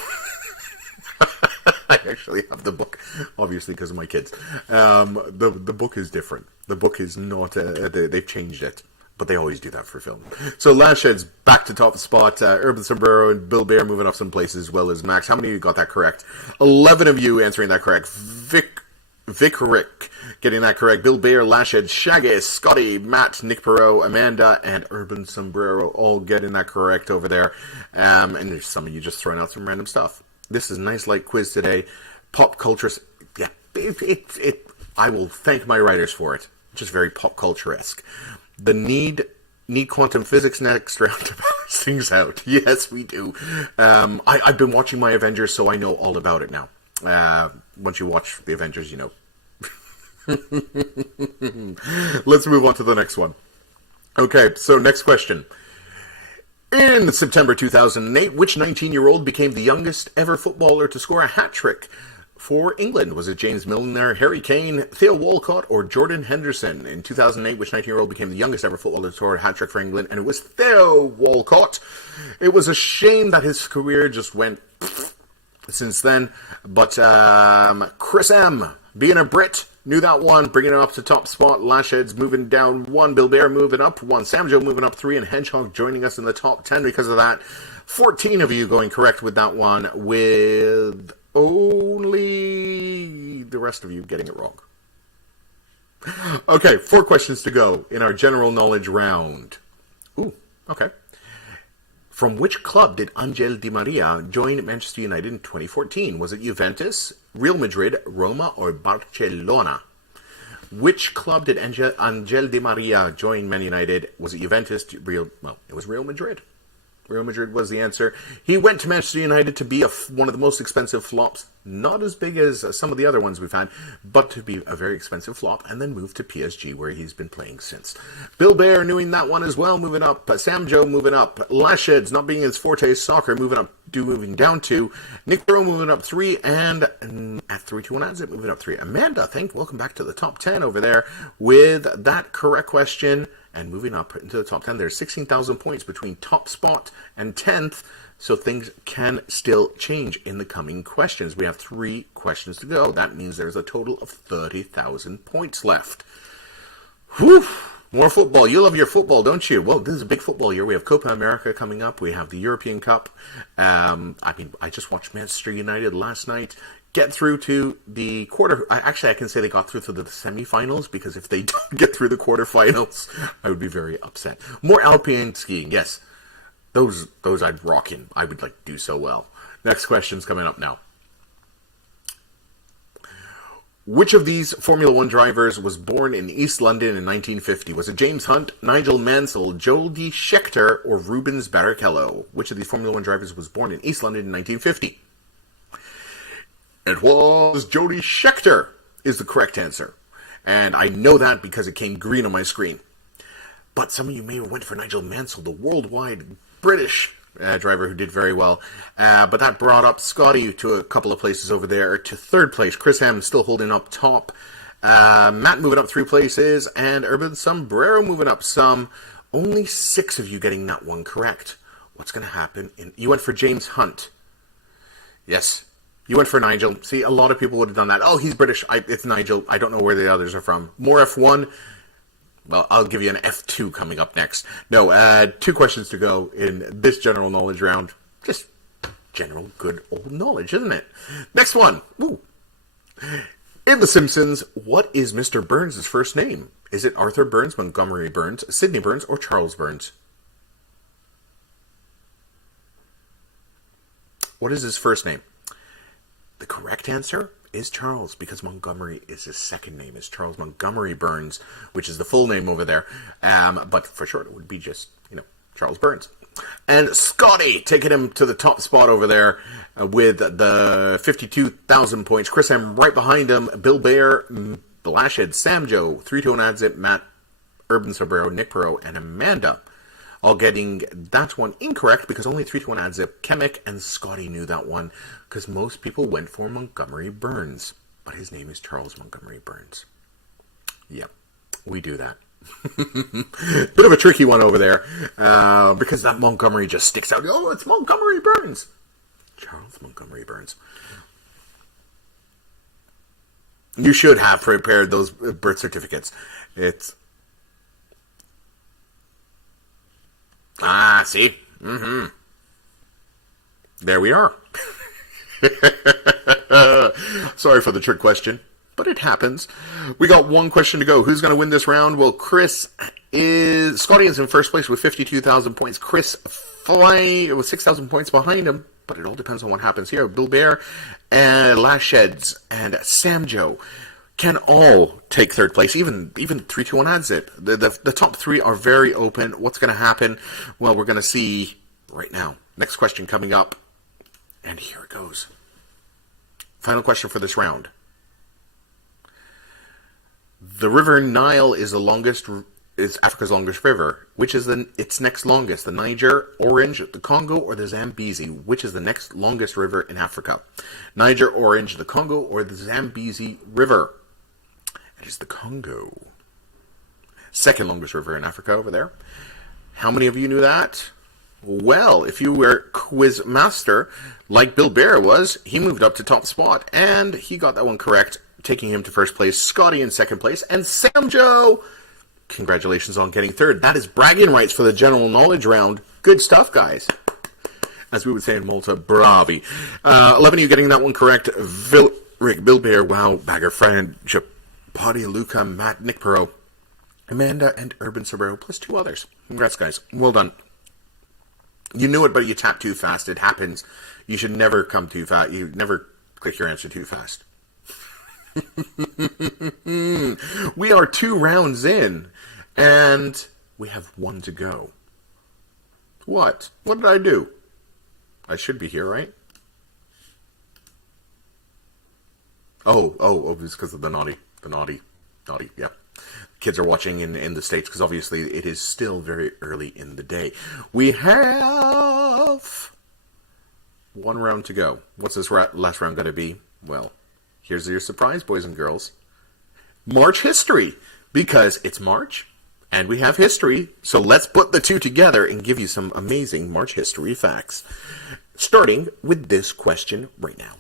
I actually have the book, obviously, because of my kids. The book is different. The book is not... they've changed it. But they always do that for film. So, Lashed's back to top spot. Urban Sombrero and Bill Bear moving up some places, as well as Max. How many of you got that correct? 11 of you answering that correct. Vic Rick getting that correct. Bill Bear, Lashed, Shaggy, Scotty, Matt, Nick Perot, Amanda, and Urban Sombrero all getting that correct over there. And there's some of you just throwing out some random stuff. This is a nice light quiz today. Pop culture. Yeah, I will thank my writers for it. Just very pop culture-esque. The need quantum physics next round to balance things out. Yes, we do. I've been watching my Avengers, so I know all about it now. Once you watch the Avengers, you know. Let's move on to the next one. Okay, so next question. In September 2008, which 19-year-old became the youngest ever footballer to score a hat-trick for England? Was it James Milner, Harry Kane, Theo Walcott, or Jordan Henderson? In 2008, which 19-year-old became the youngest ever footballer to score a hat-trick for England? And it was Theo Walcott. It was a shame that his career just went since then. But Chris M., being a Brit, knew that one, bringing it up to top spot. Lashed's moving down 1, Bill Bear moving up 1, Sam Joe moving up 3, and Hedgehog joining us in the top 10 because of that. 14 of you going correct with that one, with only the rest of you getting it wrong. Okay, 4 questions to go in our general knowledge round. Ooh, okay. From which club did Angel Di Maria join Manchester United in 2014? Was it Juventus, Real Madrid, Roma, or Barcelona? Which club did Angel Di Maria join Man United? Was it Juventus? It was Real Madrid. Real Madrid was the answer. He went to Manchester United to be one of the most expensive flops. Not as big as some of the other ones we've had, but to be a very expensive flop, and then moved to PSG, where he's been playing since. Bill Bear knowing that one as well, moving up. Sam Joe moving up. Lashed's not being his forte soccer, moving down 2. Nick Bro moving up 3, and at 3-2-1 adds it, moving up 3. Amanda, welcome back to the top 10 over there with that correct question. And moving up into the top 10, there's 16,000 points between top spot and 10th, so things can still change in the coming questions. We have 3 questions to go. That means there's a total of 30,000 points left. Whew! More football. You love your football, don't you? Well, this is a big football year. We have Copa America coming up. We have the European Cup. I just watched Manchester United last night get through to the quarter. Actually, I can say they got through to the semifinals, because if they don't get through the quarterfinals, I would be very upset. More alpine skiing, yes. Those I'd rock in. I would do so well. Next question's coming up now. Which of these Formula One drivers was born in East London in 1950? Was it James Hunt, Nigel Mansell, Jody Scheckter, or Rubens Barrichello? Which of these Formula One drivers was born in East London in 1950? It was Jody Scheckter is the correct answer. And I know that because it came green on my screen. But some of you may have went for Nigel Mansell, the worldwide British driver who did very well. But that brought up Scotty to a couple of places over there to 3rd place. Chris M still holding up top. Matt moving up 3 places. And Urban Sombrero moving up some. Only 6 of you getting that one correct. What's going to happen? You went for James Hunt. Yes. You went for Nigel. See, a lot of people would have done that. Oh, he's British. It's Nigel. I don't know where the others are from. More F1. Well, I'll give you an F2 coming up next. No, 2 questions to go in this general knowledge round. Just general good old knowledge, isn't it? Next one. Woo. In The Simpsons, what is Mr. Burns' first name? Is it Arthur Burns, Montgomery Burns, Sidney Burns, or Charles Burns? What is his first name? The correct answer is Charles, because Montgomery is his second name. It's Charles Montgomery Burns, which is the full name over there. But for short, it would be just, Charles Burns. And Scotty taking him to the top spot over there with the 52,000 points. Chris M right behind him. Bill Bear, Blashed, Sam Joe, 3-2-1 Adzip, Matt, Urban Sobrero, Nick Perot, and Amanda. All getting that one incorrect because only 3-2-1 Adzip, Kemek, and Scotty knew that one because most people went for Montgomery Burns. But his name is Charles Montgomery Burns. Yep, we do that. Bit of a tricky one over there because that Montgomery just sticks out. Oh, it's Montgomery Burns. Charles Montgomery Burns. You should have prepared those birth certificates. It's... see? There we are. Sorry for the trick question, but it happens. We got one question to go. Who's going to win this round? Well, Scotty is in first place with 52,000 points. Chris flying with 6,000 points behind him, but it all depends on what happens here. Bill Bear and Lasheds and Sam Joe can all take third place, even 3-2-1 Adzip. The top 3 are very open. What's going to happen? Well, we're going to see right now. Next question coming up. And here it goes. Final question for this round. The River Nile is Africa's longest river. Which is its next longest? The Niger, Orange, the Congo, or the Zambezi? Which is the next longest river in Africa? Niger, Orange, the Congo, or the Zambezi River? It is the Congo. Second longest river in Africa over there. How many of you knew that? Well, if you were quiz master, like Bill Bear was, he moved up to top spot, and he got that one correct, taking him to first place. Scotty in second place, and Sam Joe, congratulations on getting third. That is bragging rights for the general knowledge round. Good stuff, guys. As we would say in Malta, bravi. 11 of you getting that one correct. Rick, Bill Bear, Wow, Bagger, Friendship, Potty, Luca, Matt, Nick Perot, Amanda, and Urban Sobrero, plus 2 others. Congrats, guys. Well done. You knew it, but you tapped too fast. It happens. You should never come too fast. You never click your answer too fast. We are 2 rounds in, and we have 1 to go. What? What did I do? I should be here, right? Oh, it's because of the naughty, yeah. Kids are watching in the States because obviously it is still very early in the day. We have 1 round to go. What's this last round going to be? Well, here's your surprise, boys and girls. March history, because it's March and we have history. So let's put the 2 together and give you some amazing March history facts. Starting with this question right now.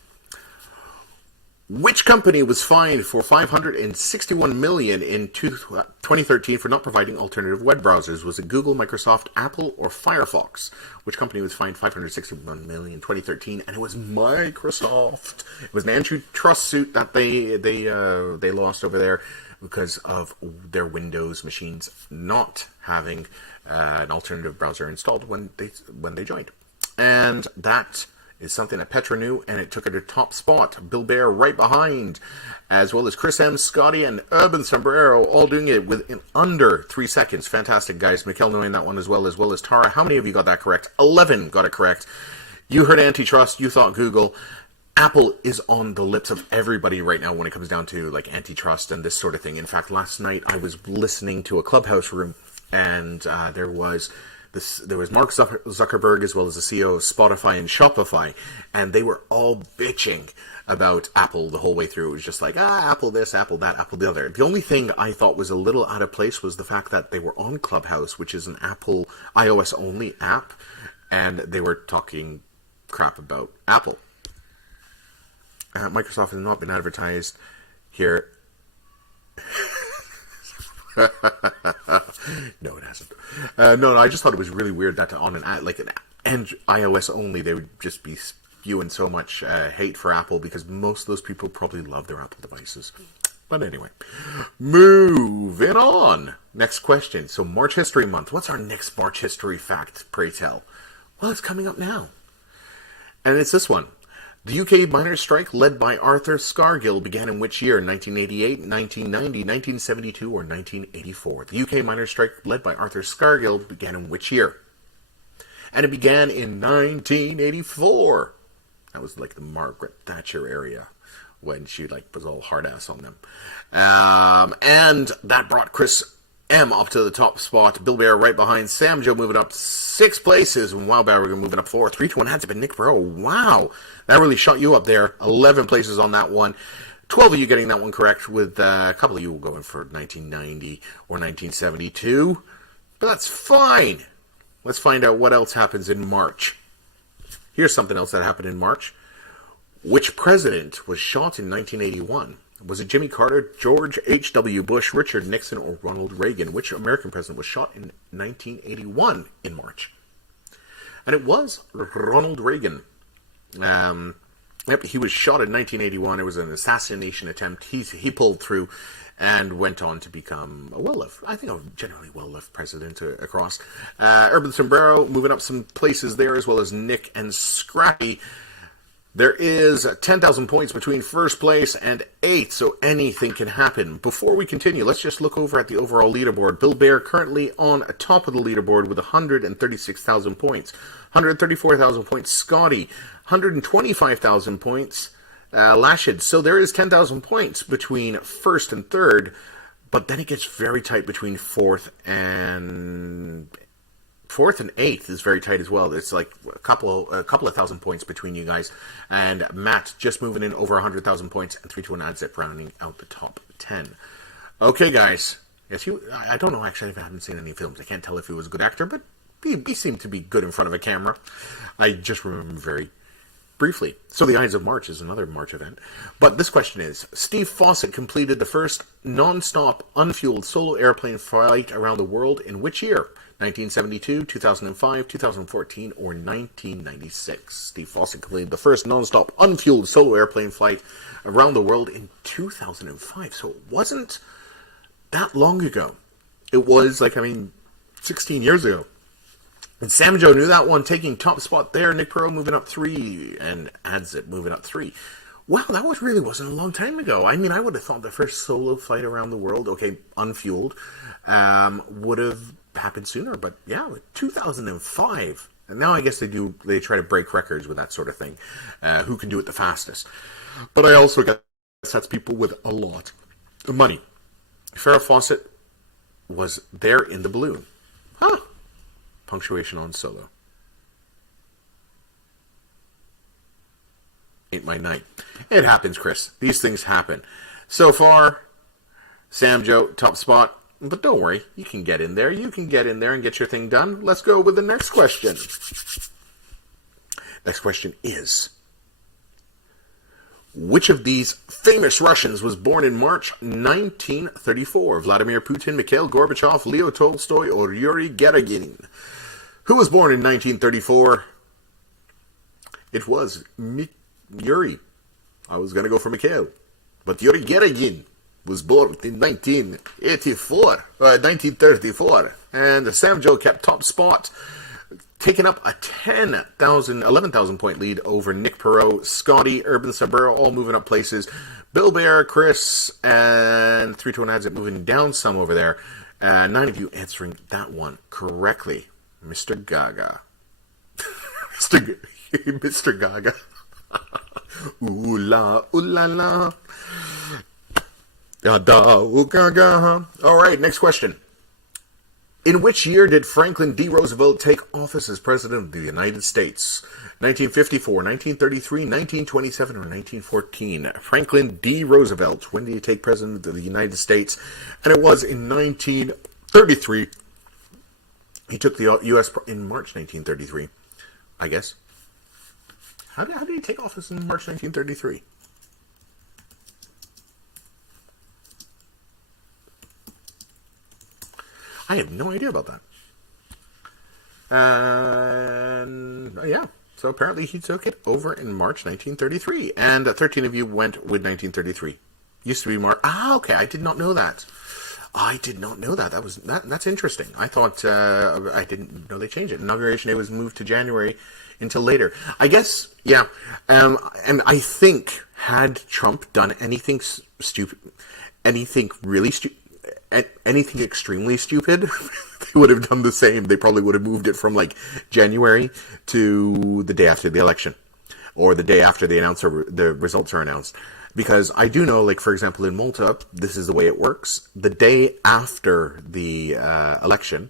Which company was fined for $561 million in 2013 for not providing alternative web browsers? Was it Google, Microsoft, Apple, or Firefox? Which company was fined $561 million in 2013? And it was Microsoft. It was an antitrust suit that they lost over there because of their Windows machines not having an alternative browser installed when they joined. And that is something that Petra knew, and it took her to top spot. Bill Bear right behind, as well as Chris M, Scotty, and Urban Sombrero, all doing it within under 3 seconds. Fantastic, guys. Mikkel knowing that one as well as Tara. How many of you got that correct? 11 got it correct. You heard antitrust. You thought Google. Apple is on the lips of everybody right now when it comes down to like antitrust and this sort of thing. In fact, last night I was listening to a Clubhouse room, and there was Mark Zuckerberg as well as the CEO of Spotify and Shopify, and they were all bitching about Apple the whole way through. It was just like, Apple this, Apple that, Apple the other. The only thing I thought was a little out of place was the fact that they were on Clubhouse, which is an Apple iOS-only app, and they were talking crap about Apple. Microsoft has not been advertised here. No, it hasn't. No, I just thought it was really weird that on an iOS only, they would just be spewing so much hate for Apple, because most of those people probably love their Apple devices. But anyway, moving on. Next question. So March History Month. What's our next March History fact, pray tell? Well, it's coming up now. And it's this one. The UK miners' strike led by Arthur Scargill began in which year? 1988, 1990, 1972, or 1984? The UK miners' strike led by Arthur Scargill began in which year? And it began in 1984. That was like the Margaret Thatcher area, when she was all hard ass on them. And that brought Chris M up to the top spot. Bill Bear right behind Sam Joe, moving up 6 places. And Wow Barrier moving up 4. 3 to 1 had to be Nick Bro. Wow. That really shot you up there. 11 places on that one. 12 of you getting that one correct, with a couple of you going for 1990 or 1972. But that's fine. Let's find out what else happens in March. Here's something else that happened in March. Which president was shot in 1981? Was it Jimmy Carter, George H.W. Bush, Richard Nixon, or Ronald Reagan? Which American president was shot in 1981 in March? And it was Ronald Reagan. Yep, he was shot in 1981. It was an assassination attempt. He pulled through and went on to become a generally well-loved president across. Urban Sombrero moving up some places there, as well as Nick and Scrappy. There is 10,000 points between first place and 8th, so anything can happen. Before we continue, let's just look over at the overall leaderboard. Bill Bear currently on top of the leaderboard with 136,000 points. 134,000 points, Scotty. 125,000 points, Lashid. So there is 10,000 points between first and third, but then it gets very tight between fourth and 8th is very tight as well. It's like a couple of thousand points between you guys. And Matt just moving in over 100,000 points, and 3 to 1 ad zip rounding out the top 10. Okay, guys. Yes, I don't know actually if I haven't seen any films. I can't tell if he was a good actor, but he seemed to be good in front of a camera. I just remember him very briefly. So the Ides of March is another March event. But this question is, Steve Fawcett completed the first non-stop, unfueled solo airplane flight around the world in which year? 1972, 2005, 2014, or 1996. Steve Fawcett completed the first non-stop, unfueled solo airplane flight around the world in 2005. So it wasn't that long ago. It was 16 years ago. And Sam Joe knew that one, taking top spot there. Nick Perot moving up 3, and Adzit moving up 3. Wow, that wasn't a long time ago. I mean, I would have thought the first solo flight around the world, unfueled, would have happened sooner. But yeah, 2005. And now I guess they try to break records with that sort of thing. Who can do it the fastest? But I also guess that's people with a lot of money. Farrah Fawcett was there in the balloon. Huh. Punctuation on solo. Ain't my night. It happens, Chris. These things happen. So far, Sam Joe, top spot. But don't worry, you can get in there. You can get in there and get your thing done. Let's go with the next question. Next question is, which of these famous Russians was born in March 1934? Vladimir Putin, Mikhail Gorbachev, Leo Tolstoy, or Yuri Gagarin? Who was born in 1934? It was Yuri. I was going to go for Mikhail. But Yuri Gagarin was born in 1934. And Sam Joe kept top spot, taking up a 11,000 point lead over Nick Perot, Scotty, Urban Sabero, all moving up places. Bill Bear, Chris, and 3 to 1 ads moving down some over there. 9 of you answering that one correctly. Mr. Gaga. Mr. Gaga. Ooh la, ooh la la. Da da, ooh gaga. Alright, next question. In which year did Franklin D. Roosevelt take office as President of the United States? 1954, 1933, 1927, or 1914? Franklin D. Roosevelt. When did he take President of the United States? And it was in 1933. He took the U.S. in March 1933, I guess. How did he take office in March 1933? I have no idea about that. Yeah. So apparently he took it over in March 1933. And 13 of you went with 1933. Used to be March. Okay. I did not know that. I did not know that. That's interesting. I thought, I didn't know they changed it. Inauguration Day was moved to January until later. I guess, yeah. And I think, had Trump done anything stupid, anything really stupid, anything extremely stupid, they would have done the same. They probably would have moved it from like January to the day after the election, or the day after the results are announced. Because I do know, like, for example, in Malta, this is the way it works. The day after the election,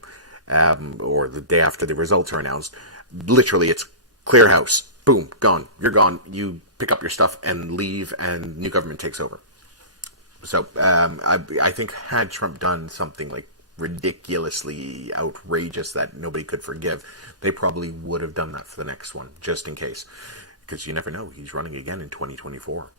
or the day after the results are announced, literally it's clear house. Boom, gone. You're gone. You pick up your stuff and leave, and new government takes over. So I think had Trump done something like ridiculously outrageous that nobody could forgive, they probably would have done that for the next one, just in case. Because you never know. He's running again in 2024.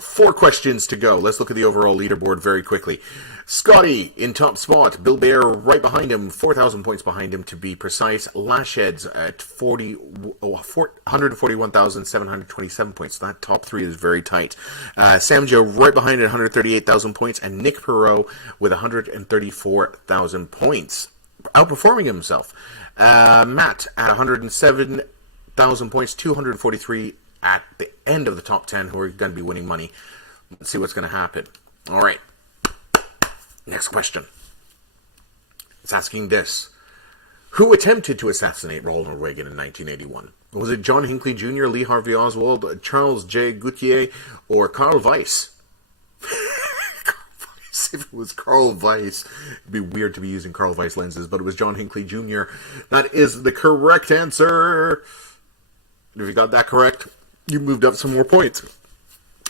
4 questions to go. Let's look at the overall leaderboard very quickly. Scotty in top spot. Bill Bear right behind him. 4,000 points behind him to be precise. Lashheads at 141,727 points. That top 3 is very tight. Sam Joe right behind at 138,000 points. And Nick Perot with 134,000 points. Outperforming himself. Matt at 107,000 points. 243 at the end of the top 10 who are going to be winning money. Let's see what's going to happen. All right. Next question. It's asking this. Who attempted to assassinate Ronald Reagan in 1981? Was it John Hinckley Jr., Lee Harvey Oswald, Charles J. Guptier, or Carl Weiss? If it was Carl Weiss, it'd be weird to be using Carl Weiss lenses, but it was John Hinckley Jr. That is the correct answer. If you got that correct, you moved up some more points.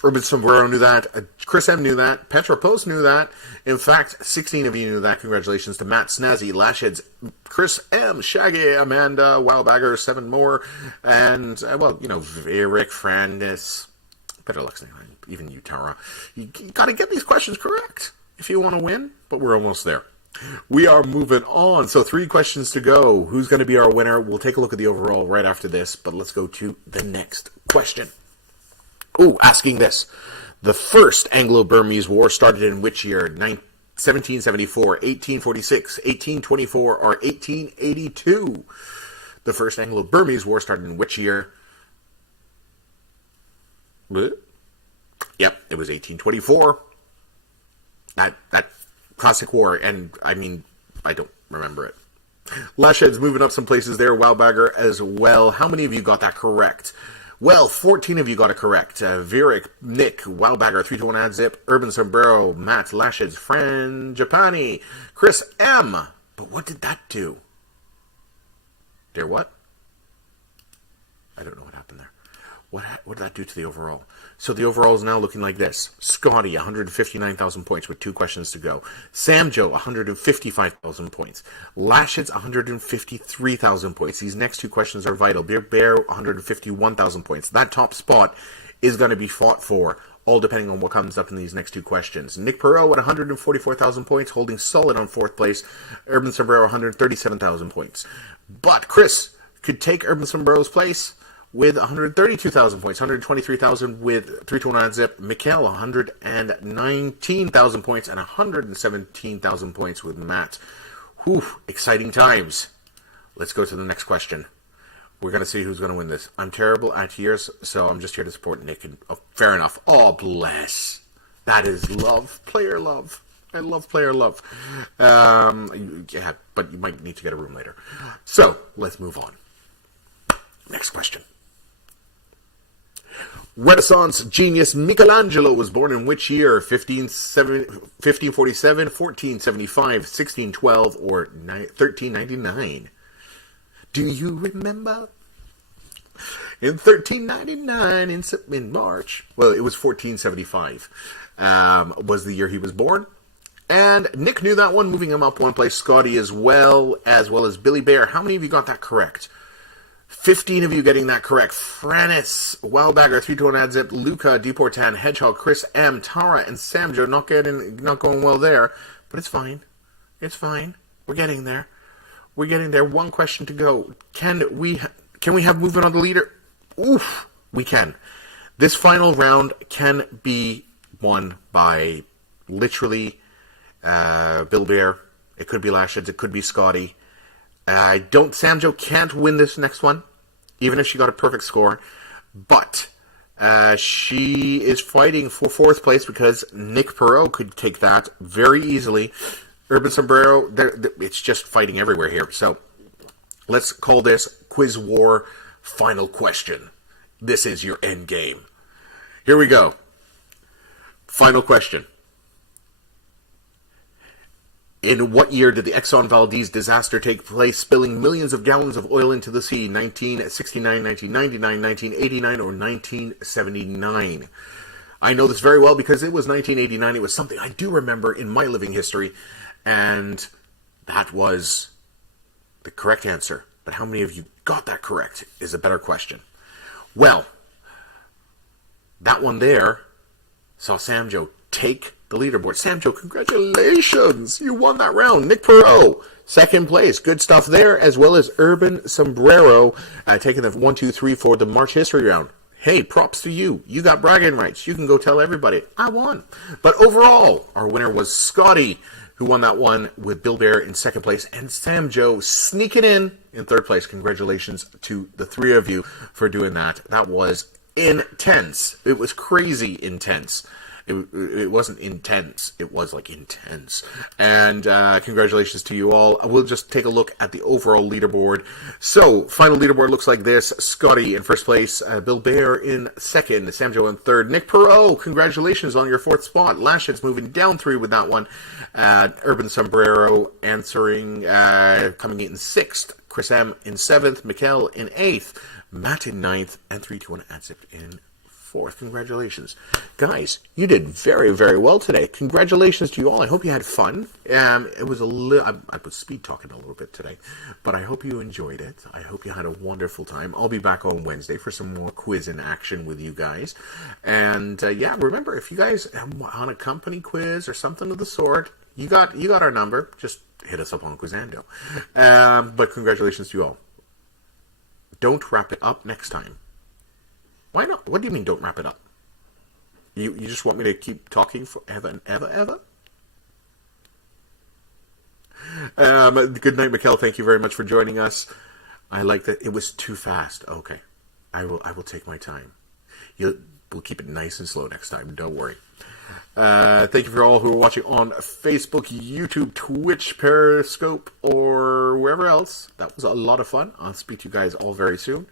Urban Sombrero knew that. Chris M. knew that. Petra Post knew that. In fact, 16 of you knew that. Congratulations to Matt, Snazzy, Lashheads, Chris M., Shaggy, Amanda, Wildbagger, 7 more, and, Eric, Frandis, Peter Lexington, even you, Tara. You got to get these questions correct if you want to win, but we're almost there. We are moving on. So 3 questions to go. Who's going to be our winner? We'll take a look at the overall right after this, but let's go to the next question. Asking this. The first Anglo-Burmese war started in which year? 1774, 1846, 1824, or 1882? The first Anglo-Burmese war started in which year? Yep, it was 1824. That classic war, and I mean, I don't remember it. Lashhead's moving up some places there. Wildbagger as well. How many of you got that correct? Well, 14 of you got it correct. Virik, Nick, Wildbagger, 321 Adzip, Urban Sombrero, Matt, Lashheads, Fran, Japani, Chris M. But what did that do? Dear what? I don't know what happened there. What did that do to the overall? So the overall is now looking like this. Scotty, 159,000 points with 2 questions to go. Sam Joe, 155,000 points. Lashheads, 153,000 points. These next 2 questions are vital. Bear, 151,000 points. That top spot is going to be fought for, all depending on what comes up in these next 2 questions. Nick Perot at 144,000 points, holding solid on 4th place. Urban Sombrero, 137,000 points. But Chris could take Urban Sombrero's place with 132,000 points, 123,000 with 321 Zip, Mikhail 119,000 points, and 117,000 points with Matt. Whew, exciting times. Let's go to the next question. We're going to see who's going to win this. I'm terrible at years, so I'm just here to support Nick. And fair enough. Oh, bless. That is love. Player love. I love player love. Yeah, but you might need to get a room later. So, let's move on. Next question. Renaissance genius Michelangelo was born in which year? 1547, 1475, 1612, or 1399? Do you remember? In 1399, in March, well, it was 1475, was the year he was born. And Nick knew that one, moving him up 1 place. Scotty as well as Billy Bear. How many of you got that correct? 15 of you getting that correct. Franis, Wildbagger, 321 Adzip, Luca, Deportan, Hedgehog, Chris M, Tara, and Sam Joe not going well there, but it's fine. It's fine. We're getting there. We're getting there. One question to go. Can we have movement on the leader? Oof, we can. This final round can be won by literally Bill Bear. It could be Lashes. It could be Scotty. Samjo can't win this next one, even if she got a perfect score. But she is fighting for fourth place because Nick Perot could take that very easily. Urban Sombrero, it's just fighting everywhere here. So let's call this Quiz War Final Question. This is your end game. Here we go. Final question. In what year did the Exxon Valdez disaster take place, spilling millions of gallons of oil into the sea? 1969, 1999, 1989, or 1979? I know this very well because it was 1989. It was something I do remember in my living history, and that was the correct answer. But how many of you got that correct is a better question. Well, that one there saw Samjo take the leaderboard. Samjo, congratulations! You won that round. Nick Perot, second place. Good stuff there, as well as Urban Sombrero, taking the 1, 2, 3 for the March History round. Hey, props to you. You got bragging rights. You can go tell everybody, I won. But overall, our winner was Scotty, who won that one with Bill Bear in second place, and Samjo sneaking in third place. Congratulations to the three of you for doing that. That was intense. It was crazy intense. It wasn't intense. It was like intense. And congratulations to you all. We'll just take a look at the overall leaderboard. So, final leaderboard looks like this. Scotty in first place. Bill Bear in second. Samjo in third. Nick Perot, congratulations on your fourth spot. Lashit's moving down 3 with that one. Urban Sombrero answering, coming in sixth. Chris M in seventh. Mikkel in eighth. Matt in ninth. And 321 Adsip in fourth. Congratulations. Guys, you did very, very well today. Congratulations to you all. I hope you had fun. It was I was speed talking a little bit today, but I hope you enjoyed it. I hope you had a wonderful time. I'll be back on Wednesday for some more quiz in action with you guys. And yeah, remember, if you guys want a company quiz or something of the sort, you got our number. Just hit us up on Quizando. But congratulations to you all. Don't wrap it up next time. Why not? What do you mean don't wrap it up? You just want me to keep talking forever and ever? Good night, Mikkel. Thank you very much for joining us. I like that. It was too fast. Okay. I will take my time. We'll keep it nice and slow next time. Don't worry. Thank you for all who are watching on Facebook, YouTube, Twitch, Periscope, or wherever else. That was a lot of fun. I'll speak to you guys all very soon.